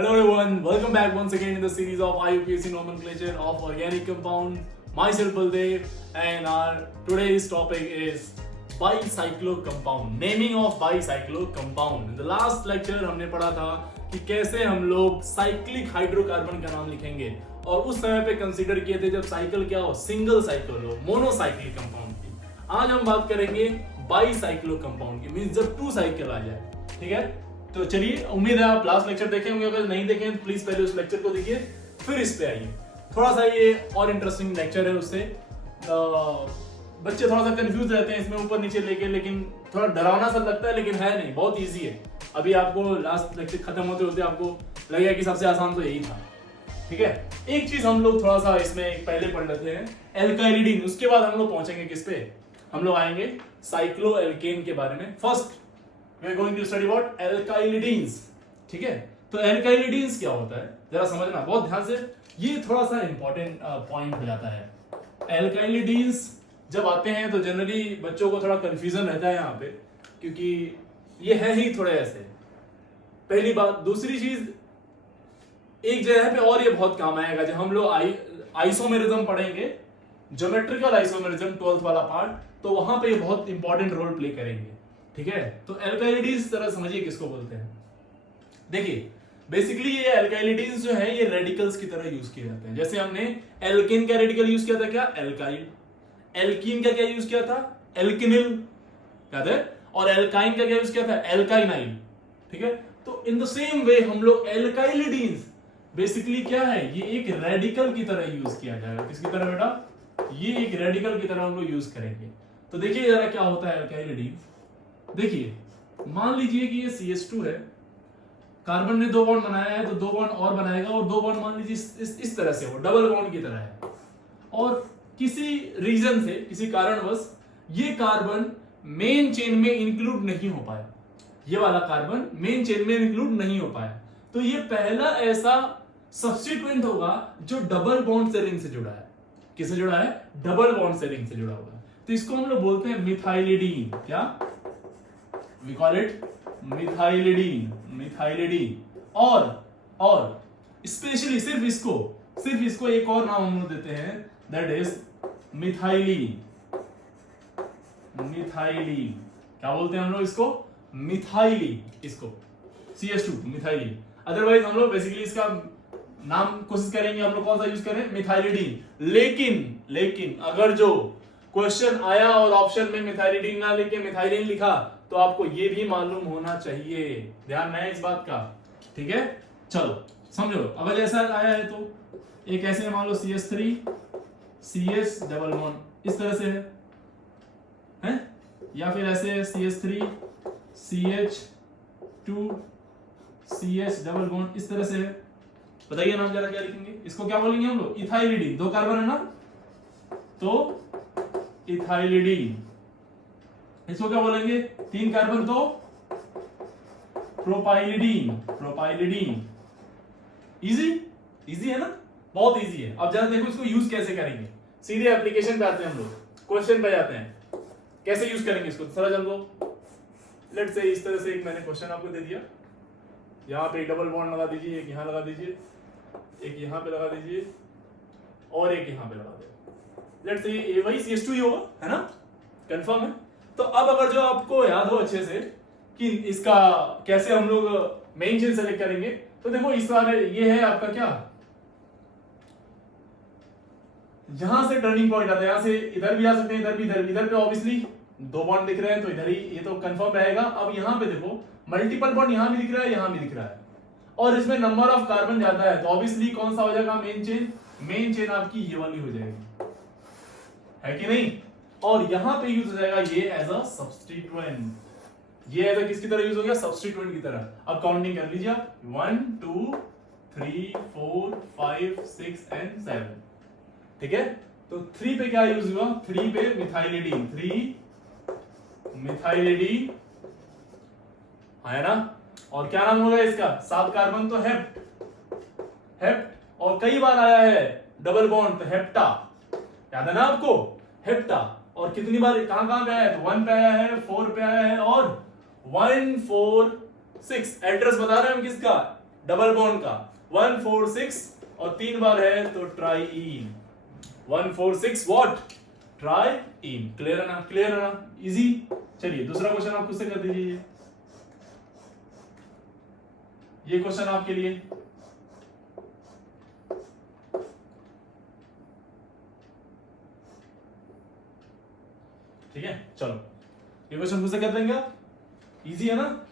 Hello everyone, welcome back once again in the series of IUPAC nomenclature of organic compound. Myself Baldev and our today's topic is bicyclo compound. Naming of bicyclo compound. In the last lecture हमने पढ़ा था कि कैसे हम लोग cyclic hydrocarbon का नाम लिखेंगे और उस समय पे कंसीडर किए थे जब साइकिल क्या हो, सिंगल साइकिल हो, मोनोसाइक्लिक कंपाउंड की. आज हम बात करेंगे बाईसाइक्लो कंपाउंड की, मींस जब टू साइकिल आ जाए. ठीक है, तो चलिए, उम्मीद है आप लास्ट लेक्चर देखे होंगे. अगर नहीं देखे तो प्लीज पहले उस लेक्चर को देखिए फिर इस पे आइए. थोड़ा सा ये और इंटरेस्टिंग लेक्चर है, उससे बच्चे थोड़ा सा कंफ्यूज रहते हैं इसमें ऊपर नीचे लेके, लेकिन थोड़ा डरावना सा लगता है, लेकिन है नहीं, बहुत इजी है. अभी आपको लास्ट लेक्चर खत्म होते होते आपको लगेगा कि सबसे आसान तो यही था. ठीक है, एक चीज हम लोग थोड़ा सा इसमें पहले पढ़ लेते हैं, एल्काइलिडीन. उसके बाद हम लोग पहुंचेंगे किस पे, हम लोग आएंगे साइक्लो एल्केन के बारे में. First we are going to study about alkylidenes. ठीक है, तो alkylidenes क्या होता है जरा समझना बहुत ध्यान से, ये थोड़ा सा इंपॉर्टेंट पॉइंट हो जाता है. alkylidenes जब आते हैं तो जनरली बच्चों को थोड़ा कंफ्यूजन रहता है यहाँ पे, क्योंकि ये है ही थोड़े ऐसे. पहली बात. दूसरी चीज, एक जगह पे और ये बहुत काम आएगा जब हम लोग आइसोमेरिज्म पढ़ेंगे, ज्योमेट्रिकल आइसोमेरिज्म 12th वाला पार्ट, तो वहां पे ये बहुत इंपॉर्टेंट रोल प्ले करेंगे. ठीक है, तो एल्काइलिडीन्स तरह समझिए किसको बोलते हैं. देखिए, बेसिकली ये एल्काइलिडीन्स जो है ये रेडिकल्स की तरह यूज किए जाते हैं. जैसे हमने एल्केन का रेडिकल यूज किया था, क्या, एल्काइल. एल्कीन का क्या यूज किया था, एल्किनिल, याद है. और एल्काइन का क्या यूज किया था, एल्काइनाइल. ठीक है, तो इन द सेम वे हम लोग एल्काइलिडीन्स बेसिकली क्या है, ये एक रेडिकल की तरह यूज किया जाएगा. किसकी तरह बेटा, ये एक रेडिकल की तरह हम लोग यूज करेंगे. तो देखिए जरा क्या होता है एल्काइलिडीन्स. देखिए, मान लीजिए कि ये CH2 है, कार्बन ने दो बॉन्ड बनाया है, तो दो बॉन्ड और बनाएगा, और दो बॉन्ड मान लीजिए इस तरह से हो, डबल बॉन्ड की तरह है, और किसी रीजन से, किसी कारणवश ये कार्बन मेन चेन में इंक्लूड नहीं हो पाया, ये वाला कार्बन मेन चेन में इंक्लूड नहीं हो पाया, तो ये पहला ऐसा सब्स्टिट्यूएंट होगा जो डबल बॉन्ड से रिंग से जुड़ा है. किससे जुड़ा है, डबल बॉन्ड से रिंग से जुड़ा होगा. तो इसको हम लोग बोलते हैं मिथाइलिडीन. क्या, we call it मिथाइलिडीन. और स्पेशली सिर्फ इसको एक और नाम हम लोग देते हैं, दैट इज मिथाइलिन. क्या बोलते हैं हम लोग इसको, मिथाइलिन. इसको CH2 मिथाइलिन. अदरवाइज हम लोग बेसिकली इसका नाम कोशिश करेंगे हम लोग कौन सा यूज करें, मिथाइलिडीन. लेकिन अगर जो क्वेश्चन आया और ऑप्शन में मिथाइलिडीन ना लेके मिथाइलिन लिखा, तो आपको ये भी मालूम होना चाहिए. ध्यान है इस बात का. ठीक है, चलो समझो. अगर ऐसा आया है तो एक ऐसे मान लो CH3 CH डबल बॉन्ड इस तरह से है, या फिर ऐसे CH3 CH2 CH double bond इस तरह से है. बताइए नाम जरा क्या लिखेंगे इसको, क्या बोलेंगे हम लोग, इथाइलिडीन. दो कार्बन है ना, तो इथाइलिडीन. इसको क्या बोलेंगे, तीन कार्बन तो प्रोपाइलिडीन. इजी है ना, बहुत इजी है. अब जरा देखो इसको यूज कैसे करेंगे. सीधे एप्लीकेशन पे आते हैं हम लोग, क्वेश्चन पे जाते हैं. कैसे यूज करेंगे इसको जरा जान दो. लेट्स से इस तरह से एक मैंने क्वेश्चन आपको दे दिया, यहाँ पे डबल बॉन्ड लगा दीजिए, एक यहाँ लगा दीजिए, एक यहाँ पे लगा दीजिए, और एक यहाँ पे लगा दो. लेट्स से ये वही CH2 ही होगा, है ना, कंफर्म है. तो अब अगर जो आपको याद हो अच्छे से कि इसका कैसे हम लोग मेन चेन सेलेक्ट करेंगे, तो देखो इस बार ये है आपका क्या, यहां से टर्निंग पॉइंट आता है, यहां से इधर भी आ सकते हैं, इधर भी, इधर पे ऑब्वियसली दो बॉन्ड दिख रहे हैं, तो इधर ही ये तो कंफर्म रहेगा. अब यहां पे देखो मल्टीपल बॉन्ड, यहां भी दिख रहा है, यहां भी दिख रहा है, और इसमें नंबर ऑफ कार्बन ज्यादा है, तो ऑब्वियसली कौन सा हो जाएगा, मेन चेन आपकी ये वाली हो जाएगी, है कि नहीं. और यहां पे यूज हो जाएगा ये एज अ सब्स्टिट्यूएंट. ये एज अ किसकी तरह यूज हो गया, सब्स्टिट्यूएंट की तरह. अब काउंटिंग कर लीजिए आप, 1 2 3 4 5 6 एंड 7. ठीक है, तो 3 पे क्या यूज हुआ, 3 पे मिथाइलिडीन. 3 मिथाइलिडीन है ना. और क्या नाम होगा इसका, 7 कार्बन तो हेप्ट, और कई बार आया है डबल बॉन्ड तो हेप्टा. याद है ना आपको, हेप्टा. और कितनी बार कहां पे आया है, तो 1 पे आया है, 4 पे आया है, और 1 4 6. एड्रेस बता रहे हैं हम किसका, डबल बॉन्ड का 146 और 3 बार है तो ट्राईइन 146 व्हाट ट्राईइन। क्लियर है ना, क्लियर है ना, इजी। चलिए दूसरा क्वेश्चन आप खुद से कर दीजिए। ये क्वेश्चन आपके लिए, ठीक है। चलो ये क्वेश्चन खुद से कर देंगे आप, इजी है ना।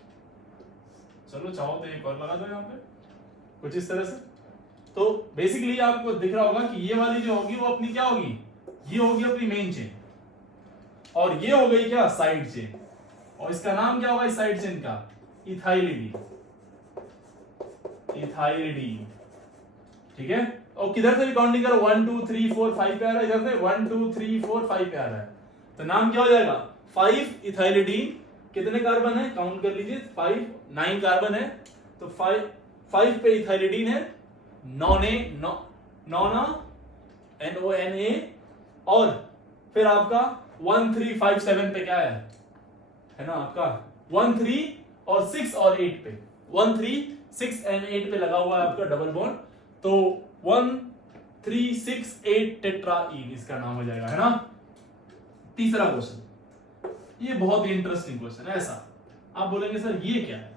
चलो चाहो तो एक और लगा दो यहाँ पे कुछ इस तरह से। तो बेसिकली आपको दिख रहा होगा कि ये वाली जो होगी वो अपनी क्या होगी, ये होगी अपनी मेन चेन और ये हो गई क्या साइड चेन, और इसका नाम क्या होगा इस साइड चेन का, इथाइलिडीन। इथाइलिडीन, ठीक है। और किधर से भी काउंटिंग करो 1 2 3 4 5 पे आ रहा है, इधर से 1 2 3 4 5 पे आ रहा है, तो नाम क्या हो जाएगा 5 इथाइलिडीन। कितने कार्बन है काउंट कर लीजिए, 5 9 कार्बन है, तो 5 पे इथाइलिडीन है, नोना NONA, और फिर आपका 1 3 5 7 पे क्या है ना आपका 1 3 और 6 और 8 पे 1 3 6 एंड 8 पे लगा हुआ है आपका डबल बॉन्ड, तो 1 3 6 8 टेट्राईन इसका नाम हो जाएगा, है ना। तीसरा क्वेश्चन, ये बहुत ही इंटरेस्टिंग क्वेश्चन है। ऐसा आप बोलेंगे सर ये क्या है,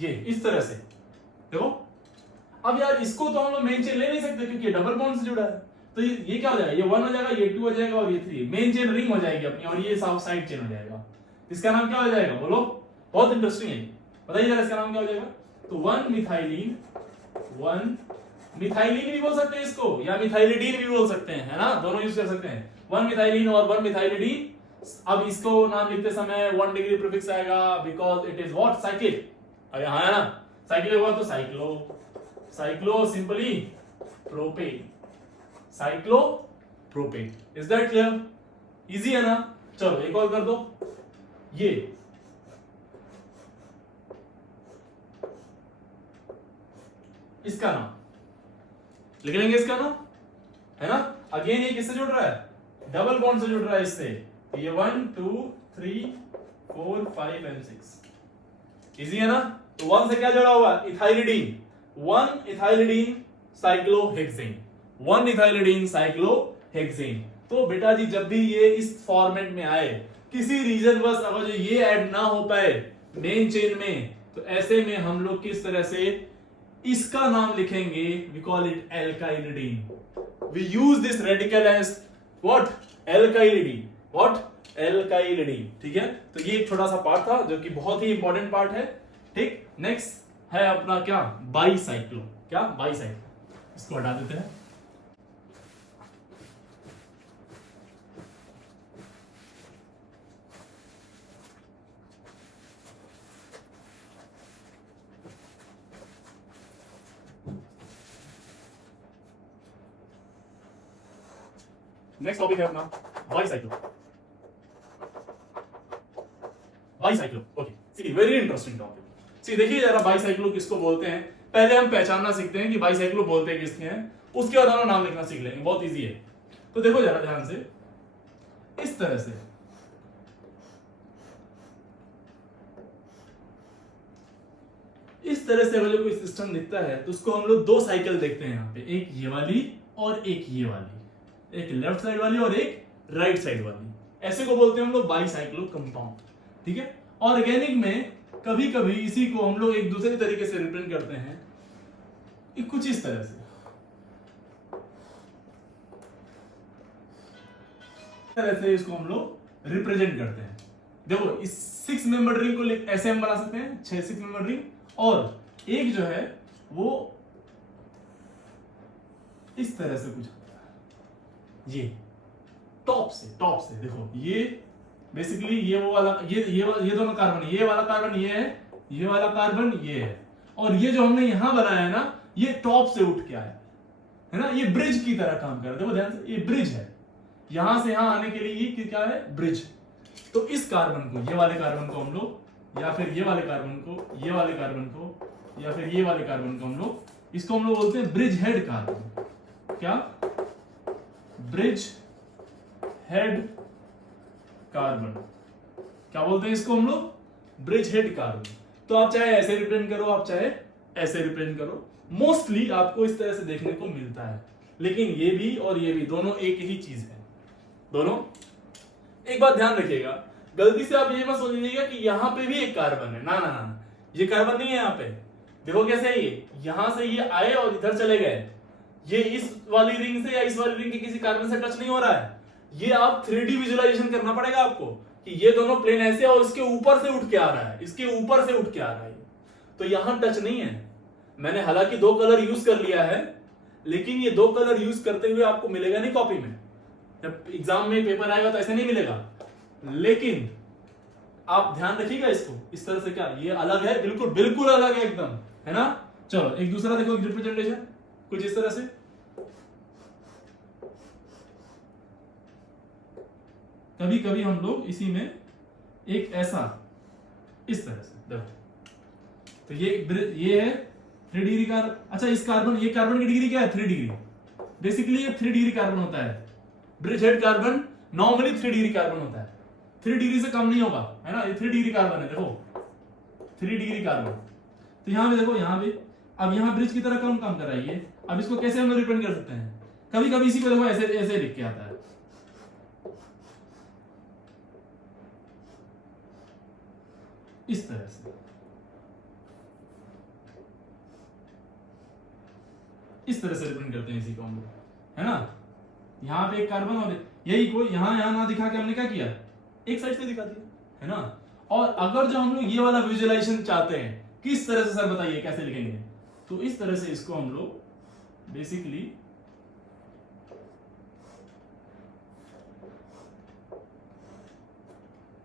ये इस तरह से देखो। अब यार इसको तो हम लोग मेन चेन ले नहीं सकते क्योंकि डबल बॉन्ड से जुड़ा है, तो ये क्या हो जाएगा, ये 1 हो जाएगा, ये 2 हो जाएगा और ये 3, मेन चेन रिंग हो जाएगी अपनी, और ये साइड चेन हो जाएगा। इसका नाम क्या हो जाएगा बोलो, बहुत इंटरेस्टिंग है, बताइए जरा इसका नाम क्या हो जाएगा। तो 1 मिथाइलिन भी बोल सकते हैं इसको, या मिथाइलिडीन भी बोल सकते हैं, है ना, दोनों यूज कर सकते हैं। 1 मिथाइलिन और 1 मिथाइलिडीन। अब इसको नाम लिखते समय 1 डिग्री प्रीफिक्स आएगा because it is what cyclic. अब यहां है ना साइक्लिक हुआ तो cyclo simply propane, cyclo propane. Is that clear, easy है ना। चलो एक और कर दो, ये इसका नाम लिख लेंगे, इसका नाम है ना। अगेन ये किससे जुड़ रहा है, डबल बॉन्ड से जुड़ रहा है इससे, ये 1 2 3 4 5 एंड 6, इजी है ना। तो 1 से क्या जुड़ा हुआ है, ethylidene, 1 ethylidene cyclohexane, 1 ethylidene cyclohexane. तो बेटा जी जब भी ये इस फॉर्मेट में आए, किसी रीजन बस अगर जो ये ऐड ना हो पाए मेन चेन में, तो ऐसे में हम लोग किस तरह से इसका नाम लिखेंगे, we call it alkylidene. We use this radical as what, alkylidene, what alkylidene, ठीक है। तो ये एक छोटा सा पार्ट था जो कि बहुत ही इंपॉर्टेंट पार्ट है, ठीक। नेक्स्ट है अपना क्या, बाईसाइक्लो, क्या बाईसाइक्लो, इसको हटा देते हैं। नेक्स्ट टॉपिक है अपना बाईसाइक्लो। बाईसाइक्लो, ओके, सी वेरी इंटरेस्टिंग टॉपिक। सी देखिए जरा बाईसाइक्लो किसको बोलते हैं, पहले हम पहचानना सीखते हैं कि बाईसाइक्लो बोलते हैं किसके हैं, उसके बाद हम नाम लिखना सीख लेंगे, बहुत इजी है। तो देखो जरा ध्यान से, इस तरह से अगर कोई सिस्टम दिखता है तो उसको हम लोग 2 साइकिल देखते हैं यहाँ पे, एक ये वाली और एक ये वाली, एक लेफ्ट साइड वाली और एक राइट साइड वाली, ऐसे को बोलते हैं हम लोग बाईसाइक्लो कंपाउंड, ठीक है। ऑर्गेनिक में कभी कभी इसी को हम लोग एक दूसरे तरीके से रिप्रेजेंट करते हैं, कुछ इस तरह से इसको हम लोग रिप्रेजेंट करते हैं। देखो इस 6 मेंबर रिंग को ऐसे हम बना सकते हैं, 6 मेंबर रिंग, और एक जो है वो इस तरह से कुछ, ये टॉप से देखो, ये बेसिकली ये वो वाला, ये दोनों कार्बन, ये वाला कार्बन ये है, ये वाला कार्बन ये है, और ये जो हमने यहां बनाया है ना, ये टॉप से उठ के आया है ना, ये ब्रिज की तरह काम कर रहा है। देखो ध्यान से, ये ब्रिज है, यहां से यहां आने के लिए ये क्या है, ब्रिज। तो इस कार्बन को, ये वाले कार्बन को हम लोग, या फिर ये वाले कार्बन को, ये वाले कार्बन को, या फिर ये वाले कार्बन को हम लोग, इसको हम लोग बोलते हैं ब्रिज हेड कार्बन। क्या, ब्रिज हेड कार्बन, क्या बोलते हैं इसको हम लोग, ब्रिज हेड कार्बन। तो आप चाहे ऐसे रिप्रेजेंट करो, आप चाहे ऐसे रिप्रेजेंट करो। मोस्टली आपको इस तरह से देखने को मिलता है, लेकिन ये भी और ये भी दोनों एक ही चीज है। दोनों एक बात ध्यान रखिएगा, गलती से आप ये मत सोच लीजिएगा कि यहाँ पे भी एक कार्बन है। ना ना ना, ये कार्बन नहीं है यहाँ पे। देखो कैसे है, ये यहां से ये आए और इधर चले गए। ये इस वाली रिंग से या इस वाली रिंग के किसी कार्बन से टच नहीं हो रहा है। ये आप 3D विजुअलाइजेशन करना पड़ेगा आपको कि ये दोनों प्लेन ऐसे और इसके ऊपर से उठ के आ रहा है, इसके ऊपर से उठ के आ रहा है, तो यहां टच नहीं है। मैंने हालांकि 2 कलर यूज कर लिया है, लेकिन ये 2 कलर यूज करते हुए आपको मिलेगा नहीं कॉपी में। जब एग्जाम में पेपर आएगा तो ऐसे नहीं मिलेगा, लेकिन आप ध्यान रखिएगा इसको इस तरह से। क्या ये अलग है? बिल्कुल बिल्कुल अलग है एकदम, है ना। चलो एक दूसरा देखो रिप्रेजेंटेशन कुछ इस तरह से। कभी कभी हम लोग इसी में एक ऐसा इस तरह से देखो, तो ये है 3 डिग्री का। अच्छा इस कार्बन, ये कार्बन की डिग्री क्या है? 3 डिग्री। बेसिकली ये 3 डिग्री कार्बन होता है। Bridge head carbon normally 3 degree carbon होता है, 3 डिग्री से कम नहीं होगा, है ना। ये 3 डिग्री कार्बन है, देखो 3 डिग्री कार्बन। तो यहां पे देखो, यहां पे अब यहां ब्रिज की तरह कौन काम कर रहा है ये। अब इसको कैसे हम लोग रिप्रेजेंट कर सकते हैं? कभी कभी इसी को देखो ऐसे ऐसे लिख के आता है, इस तरह से, इस तरह से रिप्रेजेंट करते हैं इसी को हम लोग, है ना। यहां पे एक कार्बन और यही को यहां यहां ना दिखा के हमने क्या किया, एक साइड से दिखा दिया, है ना। और अगर जो हम लोग ये वाला विजुअलाइजेशन चाहते हैं, किस तरह से सर बताइए कैसे लिखेंगे, तो इस तरह से इसको हम लोग बेसिकली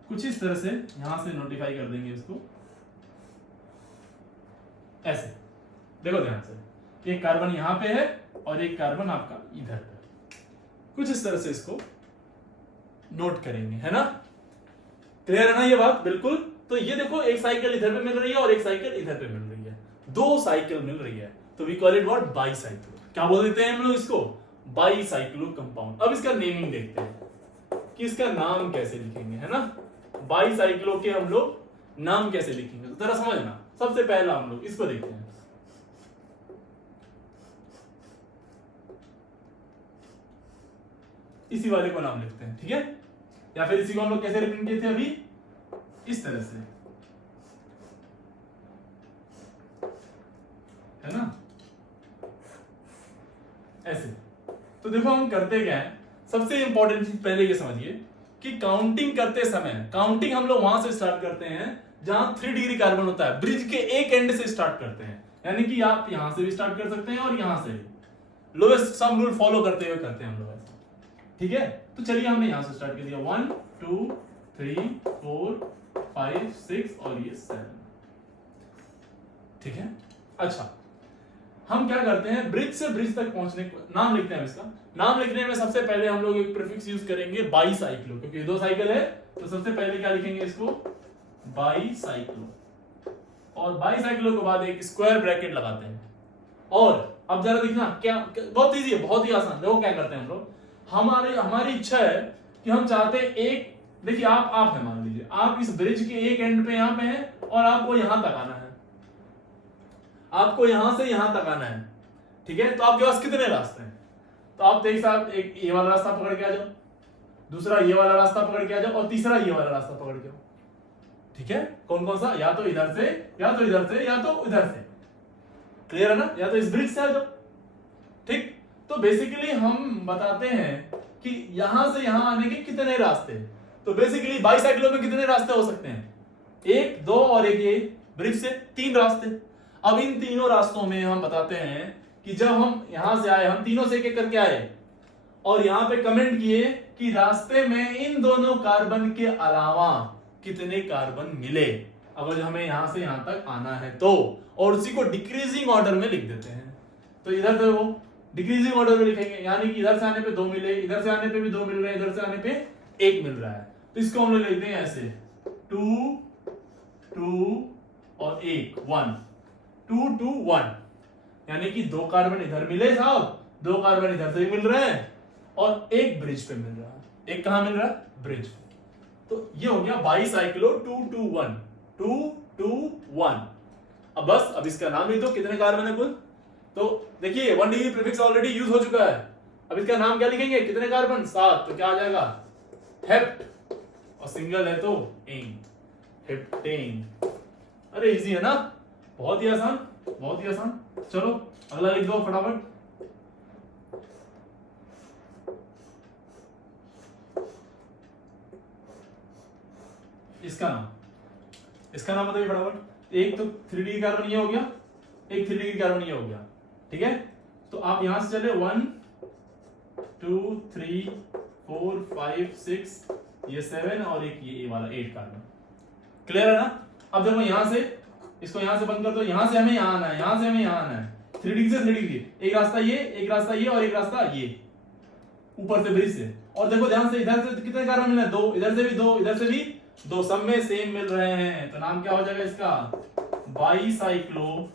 कुछ इस तरह से यहां से नोटिफाई कर देंगे इसको ऐसे। देखो ध्यान से, एक कार्बन यहां पे है और एक कार्बन आपका इधर है, कुछ इस तरह से इसको नोट करेंगे, है ना। क्लियर है ना ये बात? बिल्कुल। तो ये देखो एक साइकिल इधर पे मिल रही है और एक साइकिल इधर पे मिल रही है, 2 साइकिल मिल रही है, तो we call it what, bicyclo. क्या बोल देते हैं हम लोग इसको? Bicyclo compound. अब इसका नेमिंग देखते हैं कि इसका नाम कैसे लिखेंगे, है ना। बाईसाइक्लो के हम लोग नाम कैसे लिखेंगे, तो जरा समझना। सबसे पहला हम लोग इसको देखते हैं, इसी वाले को नाम लिखते हैं, ठीक है। या फिर इसी को हम लोग कैसे रिप्रेजेंट किए थे अभी, इस तरह से, है ना, ऐसे। तो देखो हम करते क्या है, सबसे इंपॉर्टेंट चीज पहले ये समझिए कि काउंटिंग करते समय, काउंटिंग हम लोग वहां से स्टार्ट करते हैं जहां 3 डिग्री कार्बन होता है, ब्रिज के एक एंड से स्टार्ट करते हैं। यानी कि आप यहां से भी स्टार्ट कर सकते हैं और यहां से भी। लोएस्ट सम रूल फॉलो करते हुए करते हैं हम लोग ऐसा, ठीक है। तो चलिए हमने यहां से स्टार्ट कर दिया, 1 2 3 4 5 6 और ये 7, ठीक है। अच्छा हम क्या करते हैं, ब्रिज से ब्रिज तक पहुंचने को नाम लिखते हैं। इसका नाम लिखने में सबसे पहले हम लोग एक प्रीफिक्स यूज करेंगे बाईसाइक्लो, क्योंकि 2 साइकिल है, तो सबसे पहले क्या लिखेंगे इसको, बाईसाइक्लो। और बाईसाइक्लो के बाद एक स्क्वायर ब्रैकेट लगाते हैं। और अब जरा देखना क्या, बहुत इजी है, बहुत ही आसान। देखो क्या करते हैं हम लोग, हमारी इच्छा है कि हम चाहते हैं एक, देखिए आप है, मान लीजिए आप इस ब्रिज के एक एंड पे यहां पे हैं और आपको यहां तक आना है, आपको यहां से यहां तक आना है, ठीक है। तो आपके पास कितने रास्ते हैं, तो आप एक साथ एक ये वाला रास्ता पकड़ के आ जाओ, दूसरा ये वाला रास्ता पकड़ के आ जाओ और तीसरा ये वाला रास्ता पकड़ के आओ, ठीक है। कौन कौन सा, या तो इधर से या तो इधर से या तो इधर से, क्लियर है ना, या तो इस ब्रिज से आ जाओ, ठीक। तो बेसिकली हम बताते हैं कि यहां से यहां आने के कितने रास्ते, तो बेसिकली बाईसाइक्लो में कितने रास्ते हो सकते हैं, 1 2 और एक ये ब्रिज से 3 रास्ते। अब इन तीनों रास्तों में हम बताते हैं कि जब हम यहां से आए, हम तीनों से एक करके आए और यहां पे कमेंट किए कि रास्ते में इन दोनों कार्बन के अलावा कितने कार्बन मिले, अगर हमें यहां से यहां तक आना है तो, और उसी को डिक्रीजिंग ऑर्डर में लिख देते हैं। तो इधर से वो डिक्रीजिंग ऑर्डर में लिखेंगे, यानी कि इधर से आने पे 2 मिले, इधर से आने पे भी 2 मिल रहे हैं, इधर से आने पे 1 मिल रहा है, तो इसको हम लोग लिखते हैं ऐसे 2 2 और 1 1 2 2 1, यानी कि 2 कार्बन इधर मिले साहब, 2 कार्बन इधर से भी मिल रहे हैं और 1 ब्रिज पे मिल रहा है। एक कहां मिल रहा है, ब्रिज पे। तो ये हो गया बाईसाइक्लो 2 2 1 2 2 1। अब बस अब इसका नाम लिख दो, कितने कार्बन है कुल। तो देखिए 1 डिग्री प्रीफिक्स ऑलरेडी यूज हो चुका है, अब इसका नाम क्या लिखेंगे, कितने कार्बन 7, तो क्या आ जाएगा हेप्ट, और सिंगल है तो एन, हेप्टेन। अरे इजी है ना, बहुत ही आसान, बहुत ही आसान। चलो अगला लिख दो फटाफट। इसका नाम बताइए फटाफट। एक तो 3 डिग्री कार्बन ये हो गया, एक 3 डिग्री कार्बन ये हो गया, ठीक है। तो आप यहां से चले 1 2 3 4 5 6, ये 7 और एक ये वाला 8 कार्बन। क्लियर है ना। अब देखो यहां से इसको यहां से बंद कर दो, यहां से हमें यहां आना है, यहां से हमें यहां आना है, 3 डिग्री से 3 डिग्री, एक रास्ता ये, एक रास्ता ये और एक रास्ता ये, ऊपर से ब्रिज से। और देखो ध्यान से, इधर से कितने कार्बन मिले, 2, इधर से भी 2, इधर से भी 2, सब में सेम मिल रहे हैं, तो नाम क्या हो जाएगा इसका, बाईसाइक्लो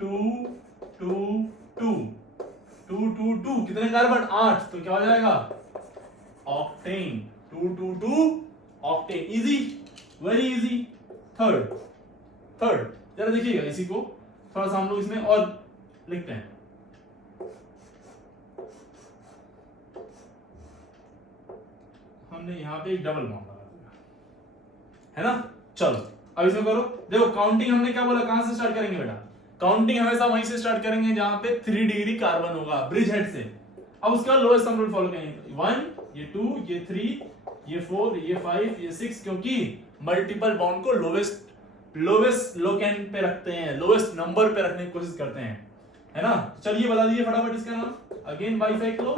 2 2 2 2 2 2, कितने कार्बन 8, तो क्या हो जाएगा octane, 2 2 2 octane. Easy, very easy. Third जरा देखिएगा, इसी को थोड़ा सा हम लोग इसमें और लिखते हैं। हमने यहां पे एक डबल बॉन्ड लगा दिया है ना। चलो अब इसमें करो, देखो काउंटिंग हमने क्या बोला, कहां से स्टार्ट करेंगे बेटा, काउंटिंग हमेशा वहीं से स्टार्ट करेंगे जहां पे 3 डिग्री कार्बन होगा, ब्रिज हेड से। अब उसके बाद लोएस्ट सम रूल फॉलो करेंगे, 1 ये 2 ये 3 ये 4 ये 5 ये 6, क्योंकि मल्टीपल बॉन्ड को लोवेस्ट लोकेंट पे रखते हैं, लोवेस्ट नंबर पे रखने की कोशिश करते हैं, है ना। चलिए बता दीजिए फटाफट इसका नाम, अगेन बाईसाइक्लो।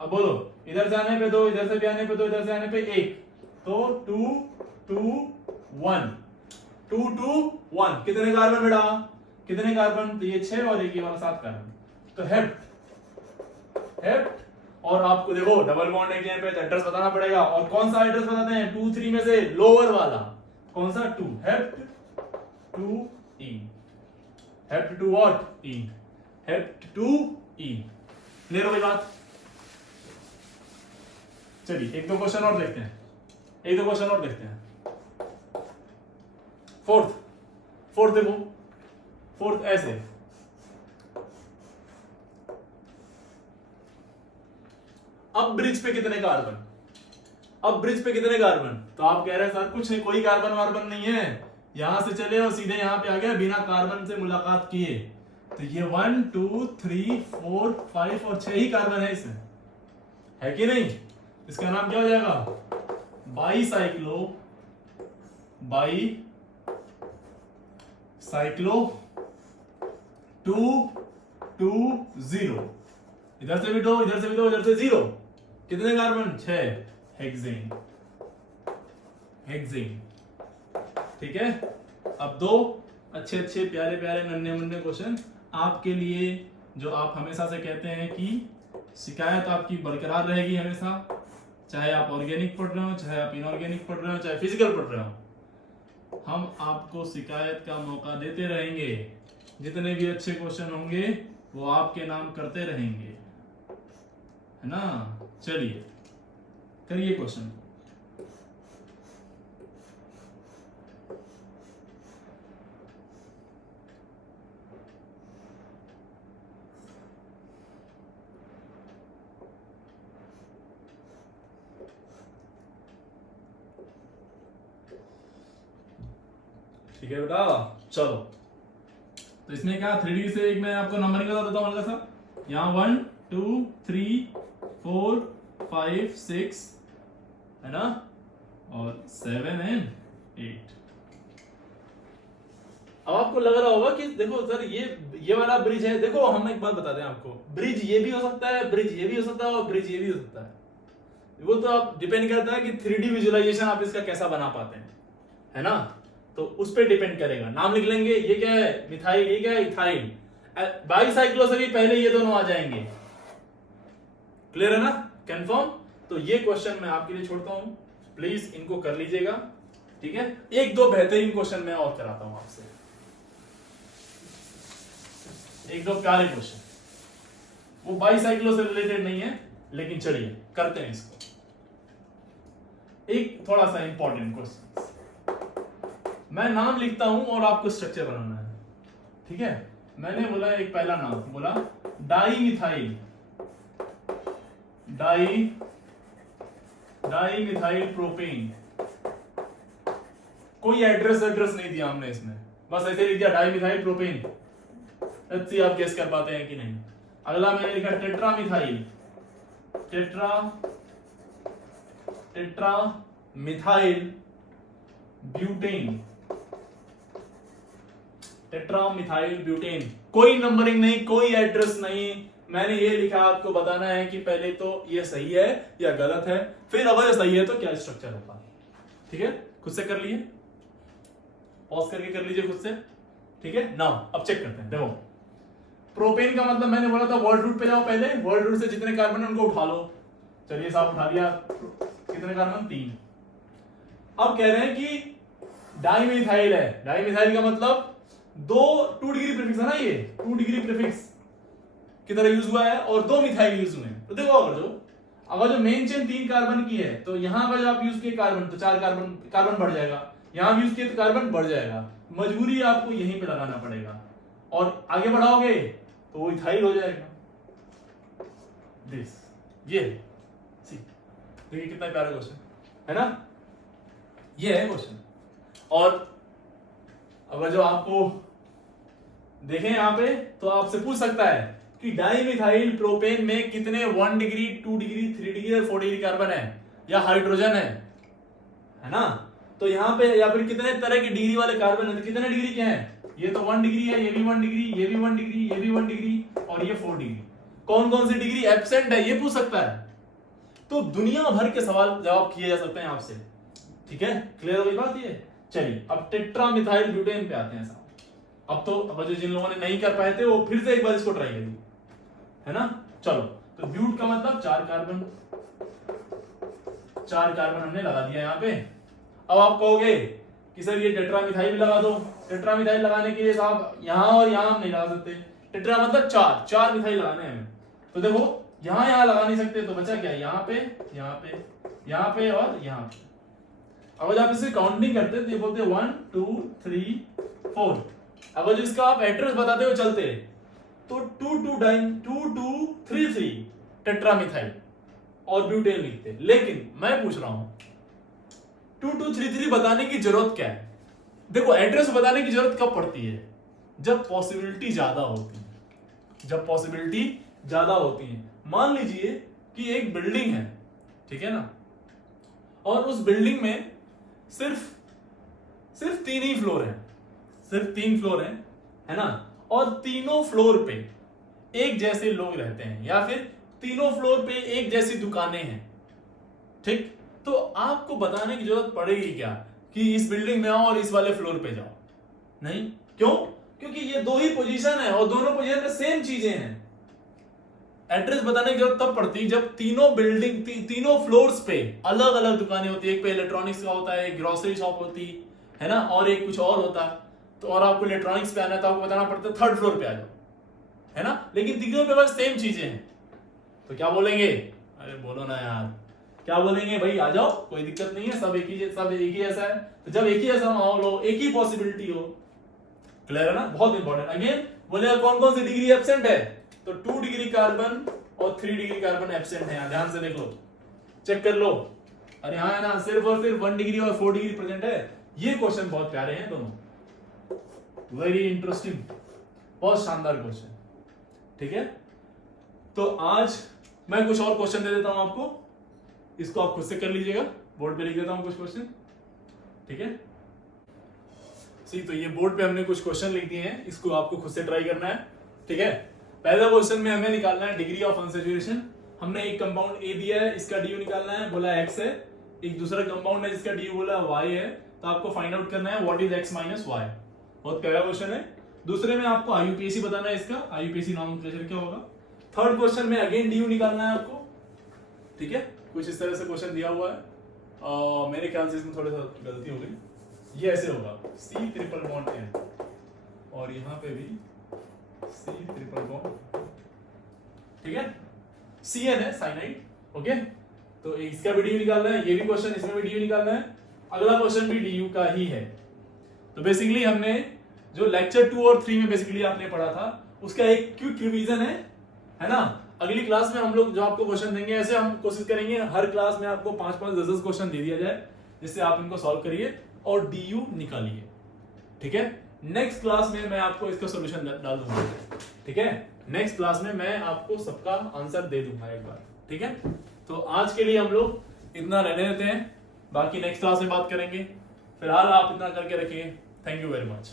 अब बोलो, इधर से आने पे 2, इधर से भी आने पे 2, इधर से आने पे 1, तो 2 2 1 2 2 1, कितने कार्बन बेटा, कितने कार्बन, तो ये 6 और एक ये वाला 7 कार्बन, तो हेप्ट। और आपको देखो डबल बॉन्ड एग्जाम पे एड्रेस बताना पड़ेगा, और कौन सा एड्रेस बताते हैं, 2 3 में से लोअर वाला कौन सा, 2, hept 2 E, hept 2 what E, hept 2 E. Clear हो गई बात। चलिए एक दो क्वेश्चन और देखते हैं, फोर्थ देखो, फोर्थ ऐसे, अब ब्रिज पे कितने कार्बन, तो आप कह रहे हैं सर कुछ नहीं, कोई कार्बन वार्बन नहीं है, यहां से चले और सीधे यहां पे आ गए बिना कार्बन से मुलाकात किए, तो ये 1 2 3 4 5 और 6 ही कार्बन है इसमें, है कि नहीं। इसका नाम क्या हो जाएगा, बाईसाइक्लो 2 2 0, इधर से भी 2, इधर से भी 2, इधर से 0, कितने कार्बन 6, हेक्सेन। ठीक है। अब दो अच्छे प्यारे नन्हे मुन्ने क्वेश्चन आपके लिए, जो आप हमेशा से कहते हैं कि शिकायत आपकी बरकरार रहेगी हमेशा, चाहे आप ऑर्गेनिक पढ़ रहे हो, चाहे आप इनऑर्गेनिक पढ़ रहे हो, चाहे फिजिकल पढ़ रहे हो, हम आपको शिकायत का मौका देते रहेंगे। जितने भी अच्छे क्वेश्चन होंगे वो आपके नाम करते रहेंगे, है ना। चलिए करिए क्वेश्चन। ठीक है बेटा, चलो तो इसमें क्या 3D से एक मैं आपको नंबरिंग बता देता हूं हल्का सा। यहाँ 1 2 3 4 5 6 है ना, और 7 एंड 8। अब आपको लग रहा होगा कि देखो सर ये वाला ब्रिज है, देखो हम एक बात बताते हैं आपको, ब्रिज ये भी हो सकता है, ब्रिज ये भी हो सकता है, और ब्रिज ये भी हो सकता है। वो तो आप डिपेंड करता है कि 3D विजुअलाइजेशन आप इसका कैसा बना पाते हैं, है ना। तो उस पर डिपेंड करेगा। नाम लिख लेंगे, ये क्या है मिथाइल, ये क्या है इथाइल। बाईसाइक्लो से भी पहले ये दोनों आ जाएंगे। क्लियर है ना, कंफर्म। तो ये क्वेश्चन मैं आपके लिए छोड़ता हूं, प्लीज इनको कर लीजिएगा, ठीक है। एक दो बेहतरीन क्वेश्चन मैं और कराता हूं आपसे, एक दो प्यारे क्वेश्चन, वो बाईसाइक्लो से रिलेटेड नहीं है, लेकिन चलिए करते हैं इसको। एक थोड़ा सा इंपॉर्टेंट क्वेश्चन, मैं नाम लिखता हूं और आपको स्ट्रक्चर बनाना है, ठीक है। मैंने बोला एक पहला नाम बोला di methyl, di methyl propane. कोई एड्रेस नहीं दिया हमने इसमें, बस ऐसे लिख दिया डाई मिथाइल प्रोपेन। अच्छी आप गेस कर पाते हैं कि नहीं। अगला मैंने लिखा tetra methyl, tetra methyl butane, tetra methyl butane. कोई नंबरिंग नहीं, कोई एड्रेस नहीं, मैंने ये लिखा आपको बताना है कि पहले तो ये सही है या गलत है, फिर अगर ये सही है तो क्या स्ट्रक्चर होगा, ठीक है। खुद से कर लिए, पॉज करके कर लीजिए खुद से, ठीक है। नाउ अब चेक करते हैं। देखो प्रोपेन का मतलब मैंने बोला था वर्ड रूट पे जाओ, पहले वर्ड रूट से जितने कार्बन है उनको उठा लो। चलिए साहब उठा लिया, कितने कार्बन 3। अब कह रहे हैं कि डाइमिथाइल है, डाइमिथाइल का मतलब 2 डिग्री प्रीफिक्स है ना, ये 2 डिग्री प्रीफिक्स की तरह यूज हुआ है और 2 मिथाइल यूज हुए हैं। तो देखो अगर जो मेन चेन 3 कार्बन की है तो यहां पर आप यूज किए कार्बन तो 4 कार्बन बढ़ जाएगा, यहां भी यूज किए तो कार्बन बढ़ जाएगा, मजबूरी आपको यहीं पे लगाना पड़ेगा। और आगे बढ़ाओगे तो वो इथाइल हो जाएगा। दिस ये सी, देखिए कितना प्यारा क्वेश्चन है ना, ये है क्वेश्चन। और अगर जो आपको देखें यहां पे तो आपसे पूछ सकता है कि डाइमिथाइल प्रोपेन में कितने 1 डिग्री 2 डिग्री 3 डिग्री और 4 डिग्री कार्बन है या हाइड्रोजन है ना। तो यहां पे या फिर कितने तरह की डिग्री वाले कार्बन है, तो कितने डिग्री के हैं, ये तो 1 डिग्री है, ये भी 1 डिग्री, ये भी 1 डिग्री, ये भी 1 डिग्री और ये 4 डिग्री। कौन कौन सी डिग्री एब्सेंट है ये पूछ सकता है। तो दुनिया भर के सवाल जवाब किए जा सकते हैं आपसे, ठीक है। क्लियर हो गई बात ये। चलिए अब टेट्रामिथाइल ब्यूटेन पे आते हैं साहब। अब तो अब जो जिन लोगों ने नहीं कर पाए थे वो फिर से एक बार इसको ट्राई करिए, है ना। चलो तो ब्यूट का मतलब 4 कार्बन हमने लगा दिया यहाँ पे। अब आप कहोगे कि सर ये टेट्रामिथाइल लगा दो, टेट्रामिथाइल लगाने के लिए साहब यहाँ और यहाँ हम नहीं लगा सकते, टेट्रा मतलब 4 मिथाइल लगाने हैं। तो देखो यहाँ लगा नहीं सकते, तो बचा क्या, यहाँ पे और यहाँ पे। अगर आप इसे काउंटिंग करते तो ये बोलते 1 2 3 4। अगर जो इसका आप एड्रेस बताते हुए चलते तो 2233 टेट्रामिथाइल और ब्यूटेन लिखते। लेकिन मैं पूछ रहा हूं 2233 बताने की जरूरत क्या है। देखो एड्रेस बताने की जरूरत कब पड़ती है, जब पॉसिबिलिटी ज्यादा होती है। मान लीजिए कि एक बिल्डिंग है, ठीक है ना, और उस बिल्डिंग में सिर्फ 3 ही फ्लोर है, सिर्फ 3 फ्लोर है ना, और तीनों फ्लोर पे एक जैसे लोग रहते हैं या फिर तीनों फ्लोर पे एक जैसी दुकानें हैं, ठीक। तो आपको बताने की जरूरत पड़ेगी क्या कि इस बिल्डिंग में आओ और इस वाले फ्लोर पे जाओ, नहीं। क्यों, क्योंकि ये 2 ही पोजीशन है और दोनों पोजीशन में सेम चीजें हैं। एड्रेस बताने की जरूरत तब पड़ती जब तीनों फ्लोर्स पे अलग अलग दुकानें होती है। एक पे इलेक्ट्रॉनिक्स का होता है, एक ग्रोसरी शॉप होती है ना, और एक कुछ और होता। तो और आपको इलेक्ट्रॉनिक्स पे आना है तो आपको बताना पड़ता है 3rd फ्लोर पे आ जाओ, है ना। लेकिन तीनों पे बस सेम चीजें हैं, तो क्या बोलेंगे, अरे बोलो ना यार, क्या बोलेंगे भाई, आ जाओ कोई दिक्कत नहीं है, सब एक ही जैसा है। तो जब एक ही जैसा माहौल हो, एक ही पॉसिबिलिटी हो, क्लियर है ना, बहुत इंपॉर्टेंट। अगेन बोलेगा कौन कौन सी डिग्री एब्सेंट है, तो 2 डिग्री कार्बन और 3 डिग्री कार्बन एब्सेंट है। ध्यान से देख लो, चेक कर लो, अरे हाँ है ना, सिर्फ और सिर्फ 1 डिग्री और 4 डिग्री प्रेजेंट है। ये क्वेश्चन बहुत प्यारे हैं दोनों, वेरी इंटरेस्टिंग, बहुत शानदार क्वेश्चन, ठीक है। तो आज मैं कुछ और क्वेश्चन दे देता हूं आपको, इसको आप खुद से कर लीजिएगा, बोर्ड पे लिख देता हूं कुछ क्वेश्चन, ठीक है। तो ये बोर्ड पे हमने कुछ क्वेश्चन लिख दिए हैं, इसको आपको खुद से ट्राई करना है, ठीक है। पहला क्वेश्चन में हमें निकालना है डिग्री ऑफ अनसैचुरेशन। हमने एक कंपाउंड ए दिया है, इसका डी निकालना है, बोला x है। एक दूसरा कंपाउंड है जिसका डी बोला y है, तो आपको फाइंड आउट करना है what is x minus y। बहुत प्यारा क्वेश्चन है। दूसरे में आपको IUPAC बताना है, इसका IUPAC नॉमेनक्लेचर क्या होगा। थर्ड क्वेश्चन में अगेन डी निकालना है आपको, ठीक है। कुछ इस तरह से क्वेश्चन दिया हुआ है, मेरे ख्याल से इसमें थोड़ा सा गलती हो गई, ये ऐसे होगा C ट्रिपल बॉन्ड N और यहाँ पे भी C ट्रिपल बॉन्ड, ठीक है, CN है साइनाइड, ओके। तो इसका भी डी निकालना है, ये भी क्वेश्चन, इसमें भी डी निकालना है। अगला क्वेश्चन भी DU का ही है। तो बेसिकली हमने जो लेक्चर 2 और 3 में बेसिकली आपने पढ़ा था उसका एक क्विक रिवीजन है ना। अगली क्लास में हम लोग जो आपको क्वेश्चन देंगे, ऐसे हम कोशिश करेंगे हर क्लास में आपको 5-5 10 क्वेश्चन दे दिया जाए, जिससे आप इनको सॉल्व करिए और DU निकालिए। ठीक है, नेक्स्ट क्लास में मैं आपको इसका सॉल्यूशन डाल दूंगा। ठीक है, नेक्स्ट क्लास में मैं आपको सबका आंसर दे दूंगा एक बार। ठीक है, तो आज के लिए हम लोग इतना रहने देते हैं, बाकी नेक्स्ट क्लास में बात करेंगे। फिलहाल आप इतना करके रखिए। Thank you very much.